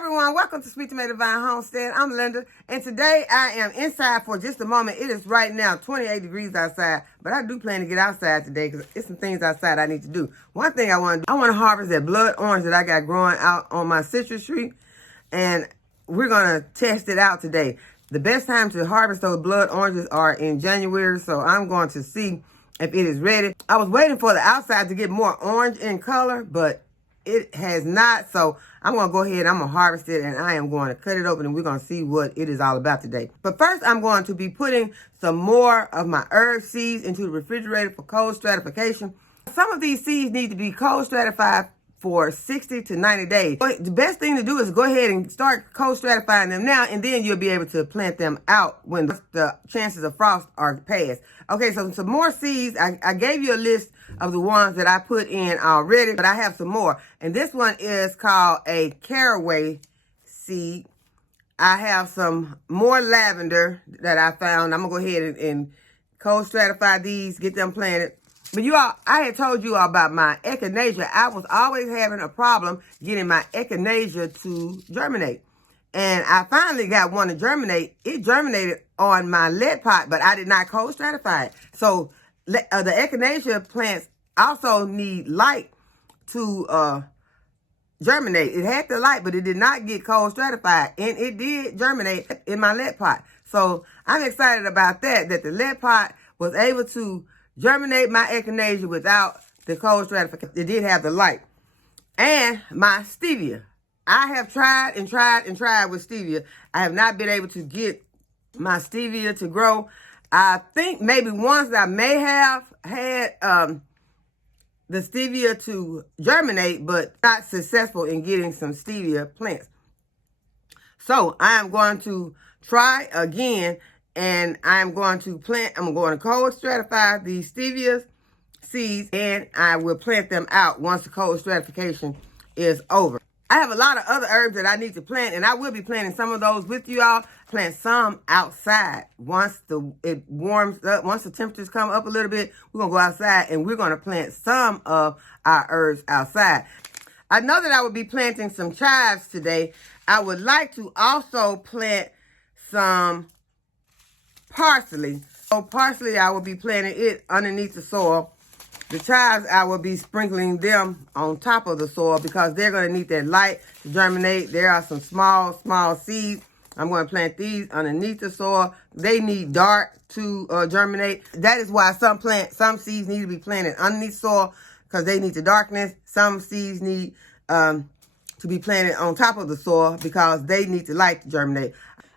everyone, welcome to Sweet Tomato Vine Homestead. I'm Linda, and today I am inside for just a moment. It is right now 28 degrees outside, but I do plan to get outside today because it's some things outside I need to do. One thing I want to harvest that blood orange that I got growing out on my citrus tree, and we're going to test it out today. The best time to harvest those blood oranges are in January, so I'm going to see if it is ready. I was waiting for the outside to get more orange in color, but it has not, so I'm going to go ahead, I'm going to harvest it, and I am going to cut it open, and we're going to see what it is all about today. But first, I'm going to be putting some more of my herb seeds into the refrigerator for cold stratification. Some of these seeds need to be cold stratified for 60 to 90 days. But the best thing to do is go ahead and start cold stratifying them now, and then you'll be able to plant them out when the chances of frost are past. Okay, so some more seeds. I gave you a list of the ones that I put in already, but I have some more. And this one is called a caraway seed. I have some more lavender that I found. I'm going to go ahead and cold stratify these, get them planted. But you all, I had told you all about my echinacea. I was always having a problem getting my echinacea to germinate. And I finally got one to germinate. It germinated on my LetPot, but I did not cold stratify it. So the echinacea plants also need light to germinate. It had the light, but it did not get cold stratified. And it did germinate in my LetPot. So I'm excited about that the LetPot was able to germinate my echinacea without the cold stratification. It did have the light. And my stevia. I have tried and tried and tried with stevia. I have not been able to get my stevia to grow. I think maybe once I may have had the stevia to germinate, but not successful in getting some stevia plants. So I am going to try again, and I'm going to plant, I'm going to cold stratify these stevia seeds, and I will plant them out once the cold stratification is over. I have a lot of other herbs that I need to plant, and I will be planting some of those with you all. Plant some outside. Once it warms up, once the temperatures come up a little bit, we're going to go outside, and we're going to plant some of our herbs outside. I know that I will be planting some chives today. I would like to also plant some parsley. So parsley, I will be planting it underneath the soil. The chives, I will be sprinkling them on top of the soil because they're going to need that light to germinate. There are some small seeds. I'm going to plant these underneath the soil. They need dark to germinate. That is why some seeds need to be planted underneath soil because they need the darkness. Some seeds need to be planted on top of the soil because they need the light to germinate.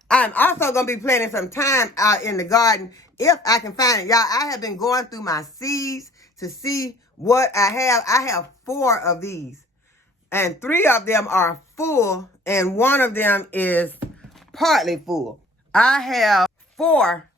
I'm also going to be planting some thyme out in the garden if I can find it. Y'all, I have been going through my seeds to see what I have. I have 4 of these, and 3 of them are full, and 1 of them is partly full. I have 4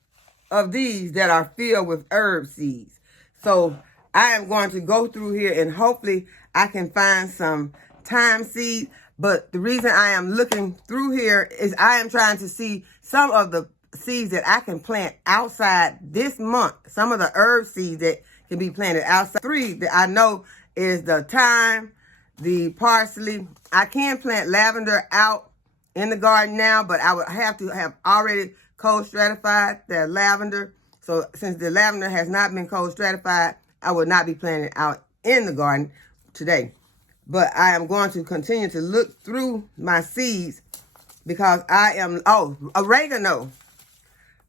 of these that are filled with herb seeds. So I am going to go through here, and hopefully I can find some thyme seed. But the reason I am looking through here is I am trying to see some of the seeds that I can plant outside this month. Some of the herb seeds that can be planted outside. 3 that I know is the thyme, the parsley. I can plant lavender out in the garden now, but I would have to have already cold stratified the lavender. So since the lavender has not been cold stratified, I would not be planting out in the garden today. But I am going to continue to look through my seeds because I am, oregano.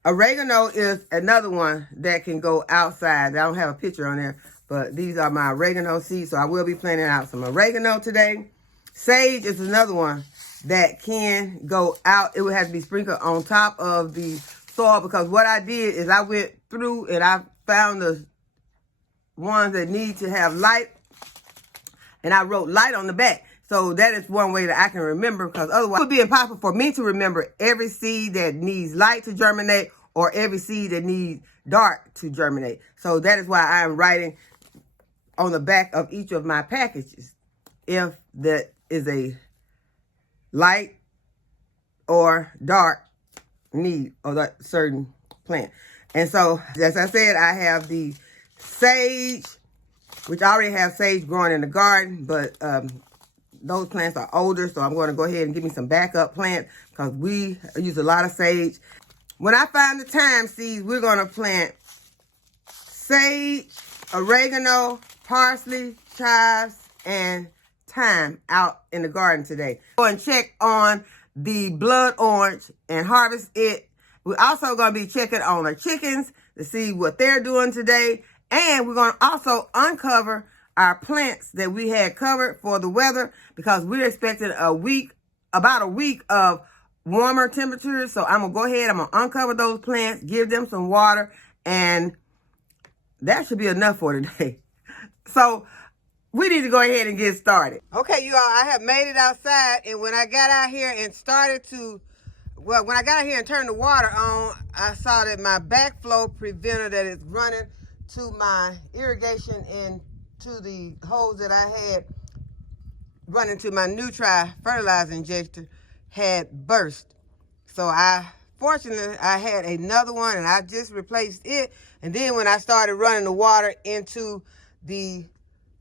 Oregano is another one that can go outside. I don't have a picture on there, but these are my oregano seeds, so I will be planting out some oregano today. Sage is another one that can go out. It would have to be sprinkled on top of the soil because what I did is I went through and I found the ones that need to have light, and I wrote light on the back. So that is one way that I can remember, because otherwise it would be impossible for me to remember every seed that needs light to germinate or every seed that needs dark to germinate. So that is why I am writing on the back of each of my packages if that is a light or dark need of that certain plant. And so, as I said, I have the sage, which I already have sage growing in the garden, but those plants are older, so I'm going to go ahead and give me some backup plants because we use a lot of sage. When I find the thyme seeds, we're going to plant sage, oregano, parsley, chives, and thyme out in the garden today. Go and check on the blood orange and harvest it. We're also going to be checking on our chickens to see what they're doing today. And we're going to also uncover our plants that we had covered for the weather because we're expecting about a week of warmer temperatures. So I'm going to go ahead, I'm going to uncover those plants, give them some water, and that should be enough for today. So we need to go ahead and get started. Okay, you all, I have made it outside, and when I got out here and when I got out here and turned the water on, I saw that my backflow preventer that is running to my irrigation into the hose that I had running to my NEWTRY fertilizer injector had burst. So fortunately, I had another one and I just replaced it. And then when I started running the water into the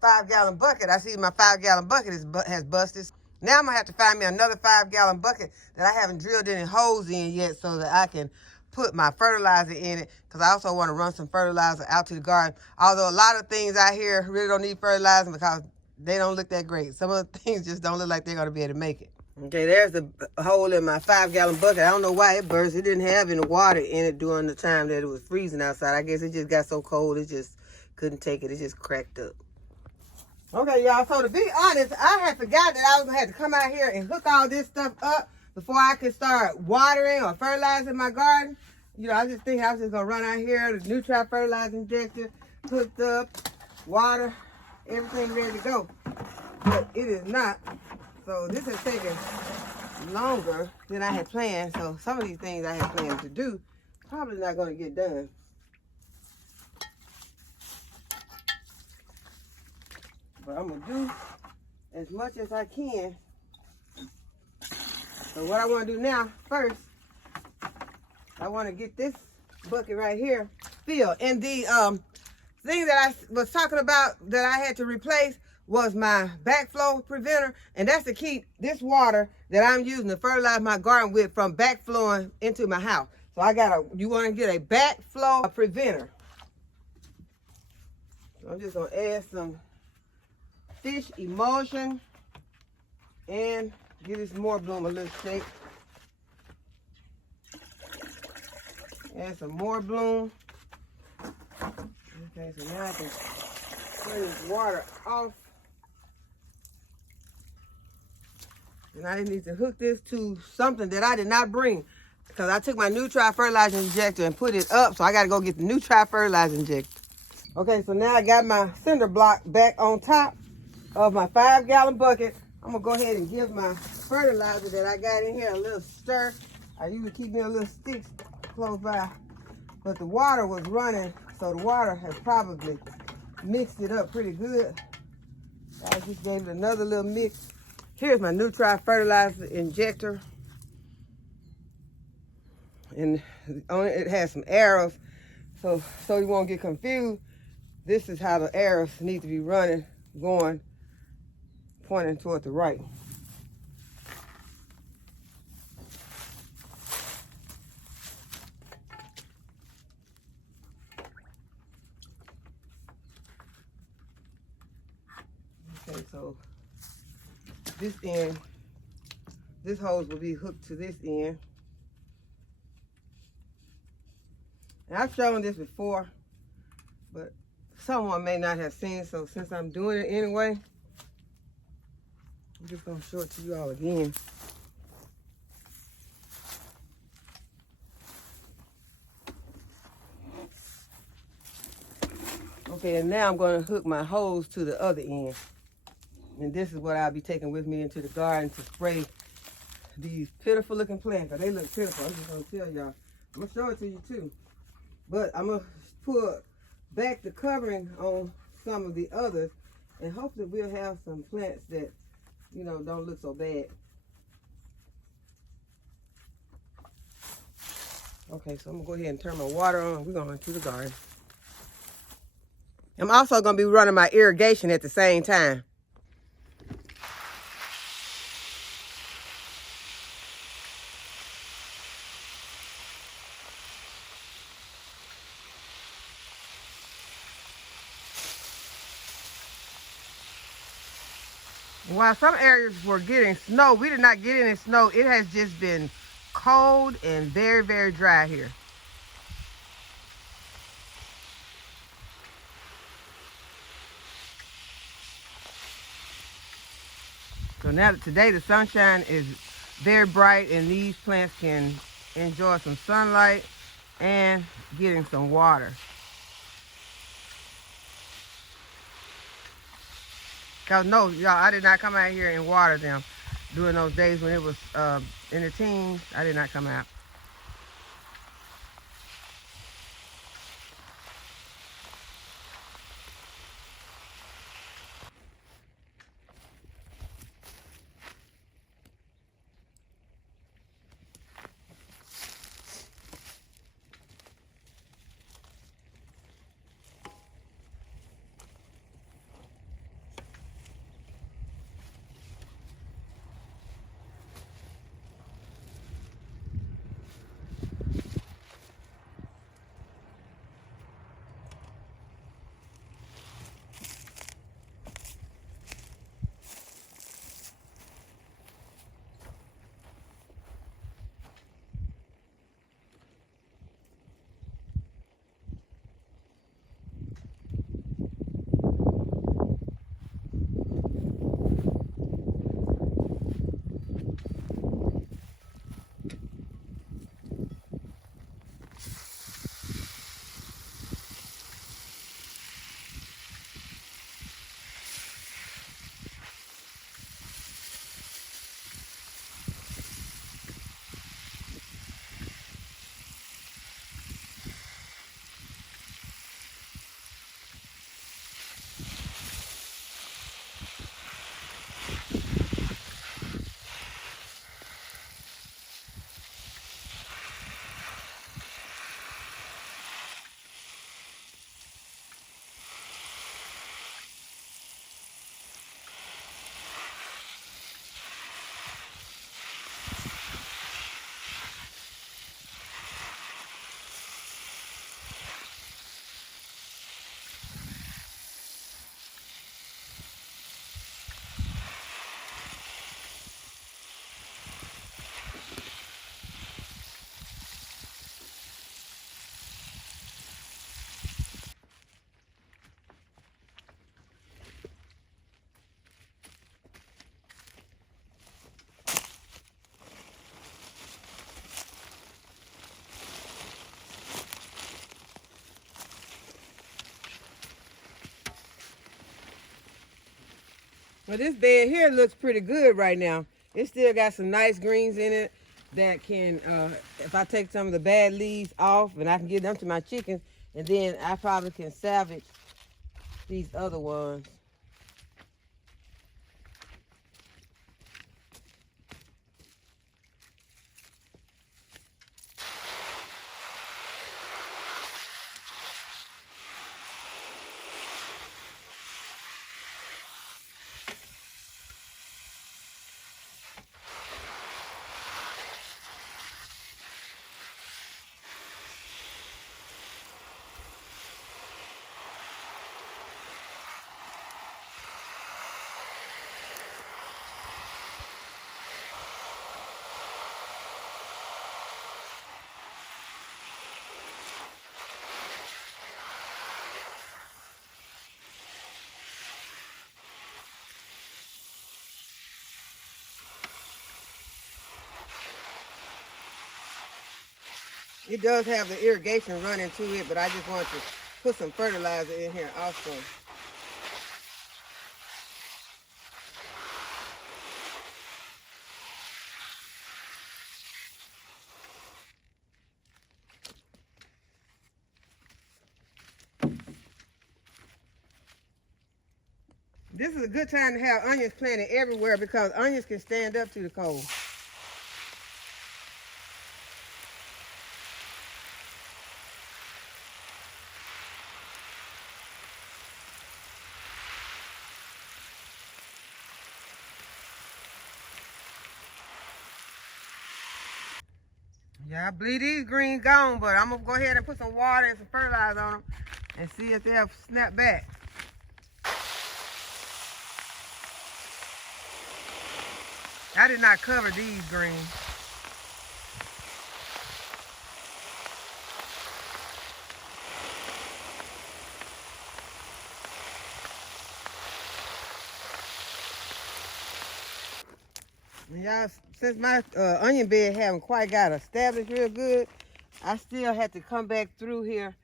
5-gallon bucket, I see my 5-gallon bucket has busted. Now I'm gonna have to find me another 5-gallon bucket that I haven't drilled any holes in yet so that I can put my fertilizer in it, because I also want to run some fertilizer out to the garden. Although a lot of things out here really don't need fertilizer because they don't look that great. Some of the things just don't look like they're going to be able to make it. Okay, there's the hole in my 5-gallon bucket. I don't know why it burst. It didn't have any water in it during the time that it was freezing outside. I guess it just got so cold it just couldn't take it. It just cracked up. Okay, y'all, so to be honest, I had forgot that I was going to have to come out here and hook all this stuff up before I could start watering or fertilizing my garden. You know, I just think I was just going to run out here, the NEWTRY fertilizer injector, hooked up, water, everything ready to go. But it is not. So this has taken longer than I had planned. So some of these things I had planned to do, probably not going to get done. But I'm going to do as much as I can. So what I want to do now, first, I want to get this bucket right here filled. And the thing that I was talking about that I had to replace was my backflow preventer. And that's to keep this water that I'm using to fertilize my garden with from backflowing into my house. So you want to get a backflow preventer. So I'm just going to add some fish emulsion and give this more bloom a little shake. Add some more bloom. Okay, so now I can turn this water off. And I need to hook this to something that I did not bring, because I took my NEWTRY fertilizer injector and put it up, so I got to go get the NEWTRY fertilizer injector. Okay, so now I got my cinder block back on top of my 5-gallon bucket. I'm going to go ahead and give my fertilizer that I got in here a little stir. I usually keep me a little sticks close by, but the water was running, so the water has probably mixed it up pretty good. I just gave it another little mix. Here's my NEWTRY fertilizer injector, and on it has some arrows, so you won't get confused. This is how the arrows need to be running, pointing toward the right. Okay, so this hose will be hooked to this end. And I've shown this before, but someone may not have seen, so since I'm doing it anyway, I'm just gonna show it to you all again. Okay, and now I'm gonna hook my hose to the other end. And this is what I'll be taking with me into the garden to spray these pitiful looking plants. They look pitiful. I'm just gonna tell y'all. I'm gonna show it to you too. But I'm gonna put back the covering on some of the others, and hopefully we'll have some plants that, you know, don't look so bad. Okay, so I'm gonna go ahead and turn my water on. We're going to the garden. I'm also gonna be running my irrigation at the same time. While some areas were getting snow, we did not get any snow. It has just been cold and very, very dry here. So now today the sunshine is very bright and these plants can enjoy some sunlight and getting some water. Cause no, y'all, I did not come out here and water them during those days when it was in the teens. I did not come out. Well, this bed here looks pretty good right now. It still got some nice greens in it that can, if I take some of the bad leaves off and I can give them to my chickens, and then I probably can salvage these other ones. It does have the irrigation running to it, but I just want to put some fertilizer in here also. This is a good time to have onions planted everywhere because onions can stand up to the cold. Yeah, I believe these greens gone, but I'm gonna go ahead and put some water and some fertilizer on them and see if they'll snap back. I did not cover these greens. Y'all, since my onion bed haven't quite got established real good, I still had to come back through here,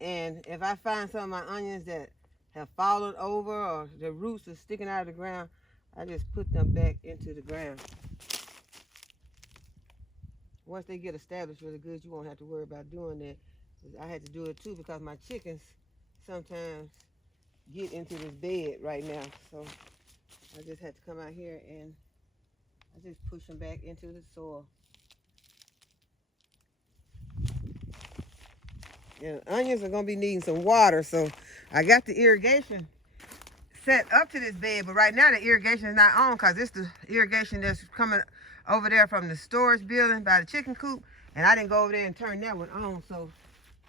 and if I find some of my onions that have fallen over or the roots are sticking out of the ground, I just put them back into the ground. Once they get established really good, you won't have to worry about doing that. I had to do it too because my chickens sometimes get into this bed right now, so I just had to come out here and I just push them back into the soil. And onions are gonna be needing some water, so I got the irrigation set up to this bed, but right now the irrigation is not on because it's the irrigation that's coming over there from the storage building by the chicken coop, and I didn't go over there and turn that one on, so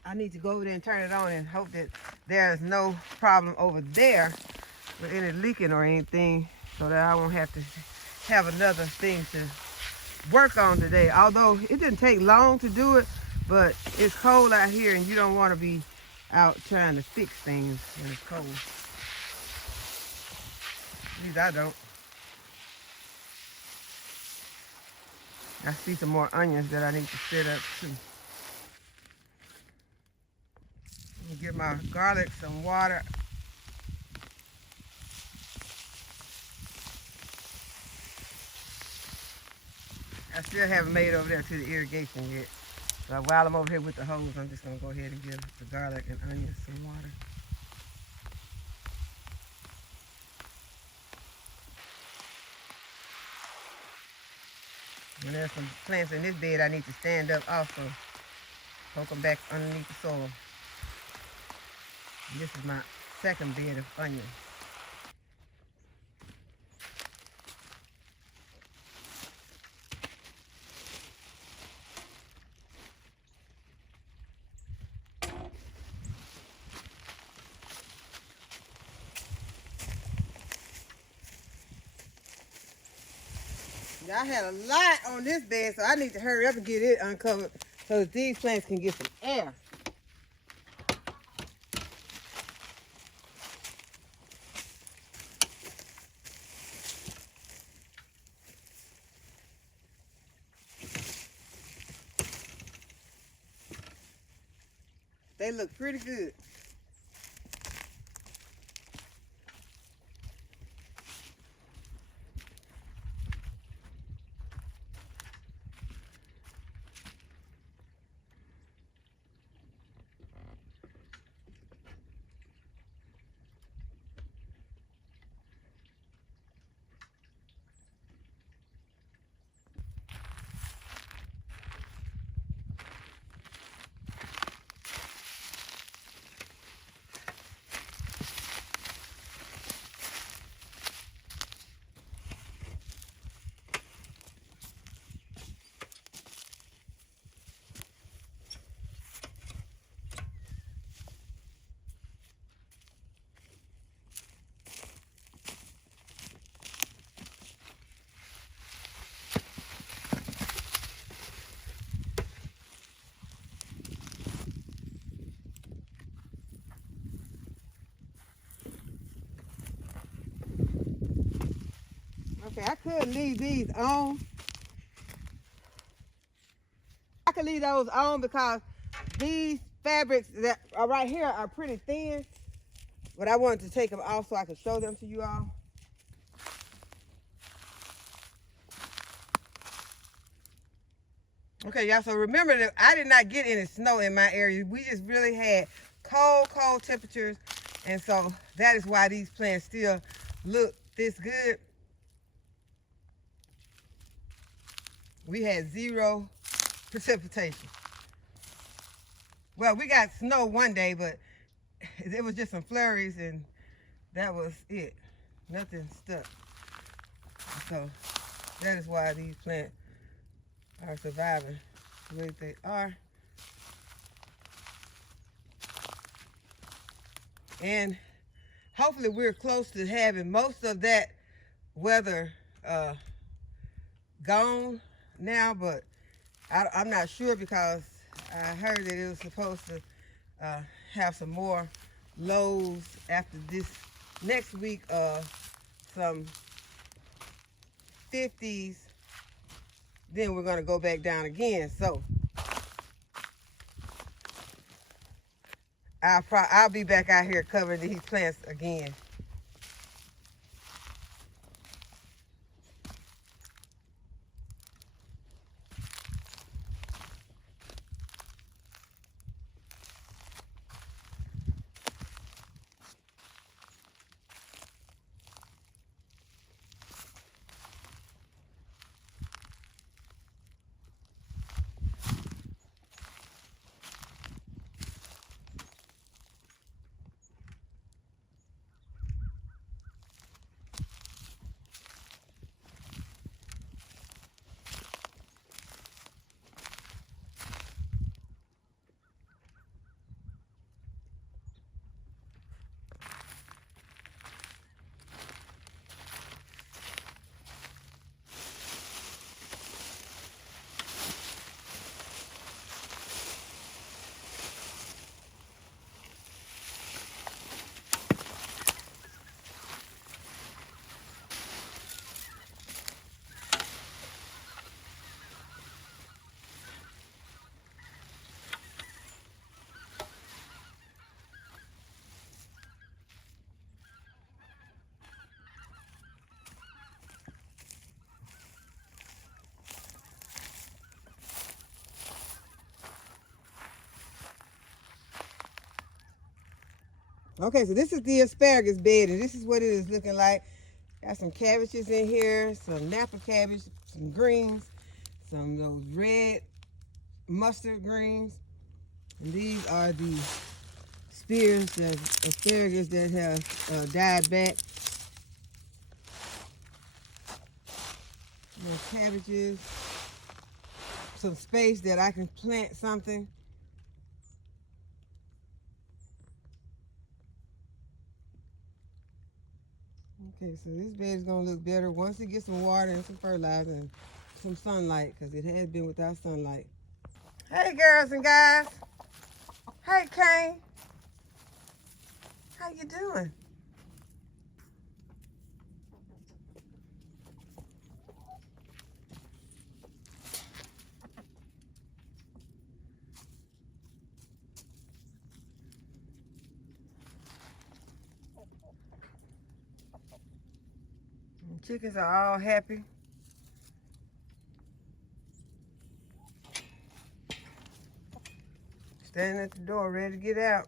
I need to go over there and turn it on and hope that there's no problem over there with any leaking or anything, so that I won't have to have another thing to work on today. Although it didn't take long to do it, but it's cold out here and you don't want to be out trying to fix things when it's cold. At least I don't. I see some more onions that I need to set up too. Give my garlic some water. I still haven't made over there to the irrigation yet. So while I'm over here with the hose, I'm just going to go ahead and give the garlic and onions some water. And there's some plants in this bed I need to stand up also. Poke them back underneath the soil. And this is my second bed of onions. I had a lot on this bed, so I need to hurry up and get it uncovered so that these plants can get some air. They look pretty good. Okay, I could leave these on. I could leave those on because these fabrics that are right here are pretty thin. But I wanted to take them off so I could show them to you all. Okay, y'all, so remember that I did not get any snow in my area. We just really had cold temperatures. And so that is why these plants still look this good. We had 0 precipitation. Well, we got snow one day, but it was just some flurries and that was it. Nothing stuck. So that is why these plants are surviving the way they are. And hopefully we're close to having most of that weather gone now, but I'm not sure because I heard that it was supposed to have some more lows after this next week, some 50s. Then we're gonna go back down again. So I'll be back out here covering these plants again. Okay, so this is the asparagus bed, and this is what it is looking like. Got some cabbages in here, some Napa cabbage, some greens, some of those red mustard greens. And these are the spears, the asparagus that have died back. More cabbages, some space that I can plant something. Okay, so this bed is going to look better once it gets some water and some fertilizer and some sunlight, because it has been without sunlight. Hey, girls and guys. Hey, Kane. How you doing? The chickens are all happy. Standing at the door, ready to get out.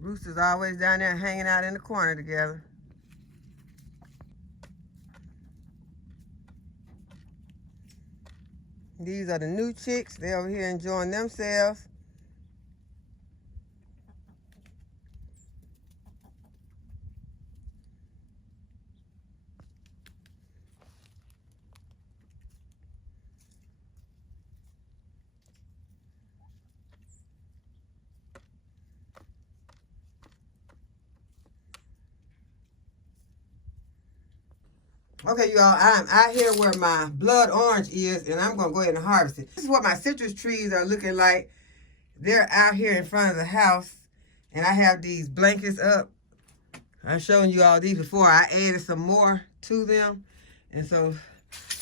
Roosters always down there hanging out in the corner together. These are the new chicks. They're over here enjoying themselves. Okay, y'all, I'm out here where my blood orange is, and I'm going to go ahead and harvest it. This is what my citrus trees are looking like. They're out here in front of the house, and I have these blankets up. I've shown you all these before. I added some more to them, and so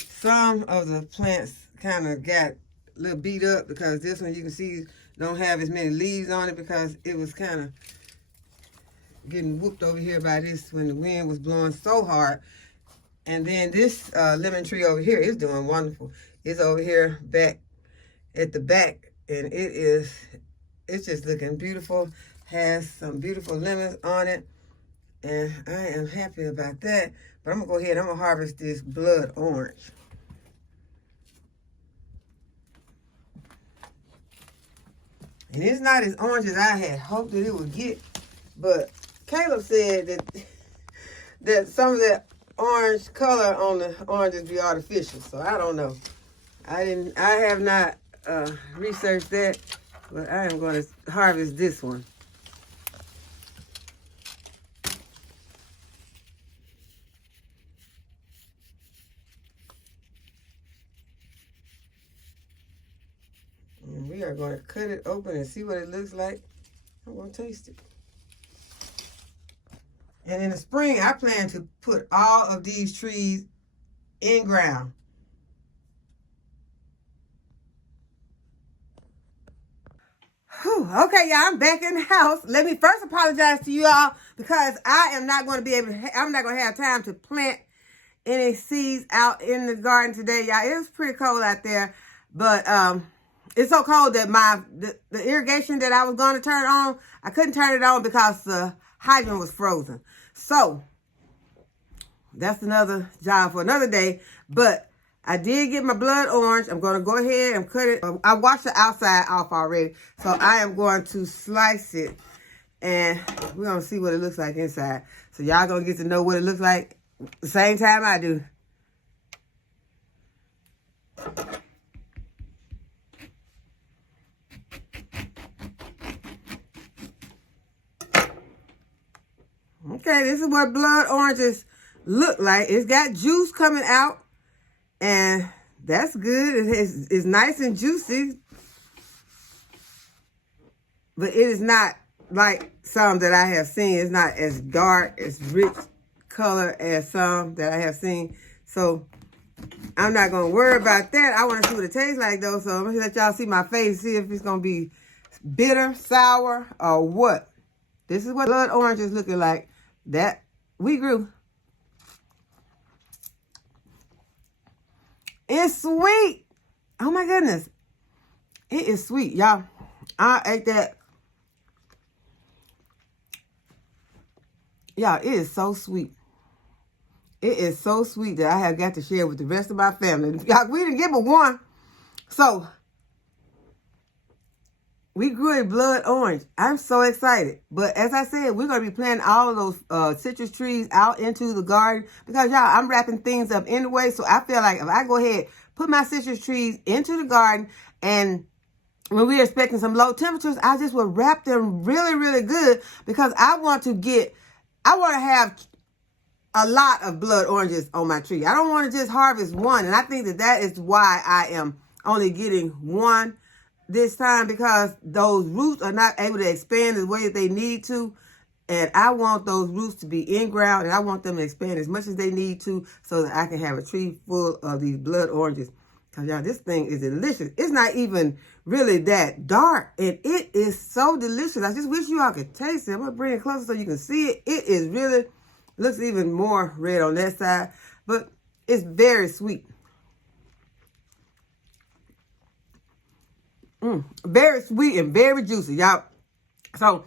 some of the plants kind of got a little beat up because this one you can see don't have as many leaves on it because it was kind of getting whooped over here by this when the wind was blowing so hard. And then this lemon tree over here is doing wonderful. It's over here back at the back, and it's just looking beautiful. Has some beautiful lemons on it, and I am happy about that. But I'm going to go ahead. I'm going to harvest this blood orange. And it's not as orange as I had hoped that it would get. But Caleb said that that some of that orange color on the oranges be artificial. So I don't know. I have not researched that. But I am going to harvest this one. And we are going to cut it open and see what it looks like. I'm going to taste it. And in the spring, I plan to put all of these trees in ground. Whew. Okay, y'all, I'm back in the house. Let me first apologize to you all because I am not going to be able to, I'm not going to have time to plant any seeds out in the garden today, y'all. It was pretty cold out there, but it's so cold that the irrigation that I was going to turn on, I couldn't turn it on because the hydrant was frozen. So that's another job for another day. But I did get my blood orange. I'm going to go ahead and cut it. I washed the outside off already. So I am going to slice it. And we're going to see what it looks like inside. So y'all going to get to know what it looks like the same time I do. Okay, this is what blood oranges look like. It's got juice coming out, and that's good. It's nice and juicy, but it is not like some that I have seen. It's not as dark, as rich color as some that I have seen. So I'm not going to worry about that. I want to see what it tastes like, though. So I'm going to let y'all see my face, see if it's going to be bitter, sour, or what. This is what blood orange is looking like that we grew. It's sweet. Oh, my goodness. It is sweet, y'all. I ate that. Y'all, it is so sweet. It is so sweet that I have got to share with the rest of my family. Y'all, we didn't give but one. So we grew a blood orange. I'm so excited. But as I said, we're going to be planting all of those citrus trees out into the garden. Because, y'all, I'm wrapping things up anyway. So I feel like if I go ahead, put my citrus trees into the garden, and when we're expecting some low temperatures, I just will wrap them really, really good. Because I want to have a lot of blood oranges on my tree. I don't want to just harvest one. And I think that is why I am only getting one this time, because those roots are not able to expand the way that they need to. And I want those roots to be in ground, and I want them to expand as much as they need to so that I can have a tree full of these blood oranges. Because, y'all, this thing is delicious. It's not even really that dark, and it is so delicious. I just wish you all could taste it. I'm going to bring it closer so you can see it. It is really, looks even more red on that side, but it's very sweet. Very sweet and very juicy, y'all. So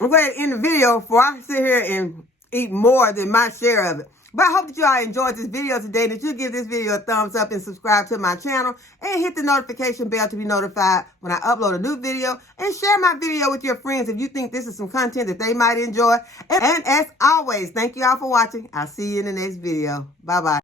I'm going to end the video before I sit here and eat more than my share of it. But I hope that you all enjoyed this video today, that you give this video a thumbs up and subscribe to my channel and hit the notification bell to be notified when I upload a new video, and share my video with your friends if you think this is some content that they might enjoy. And as always, thank you all for watching. I'll see you in the next video. Bye-bye.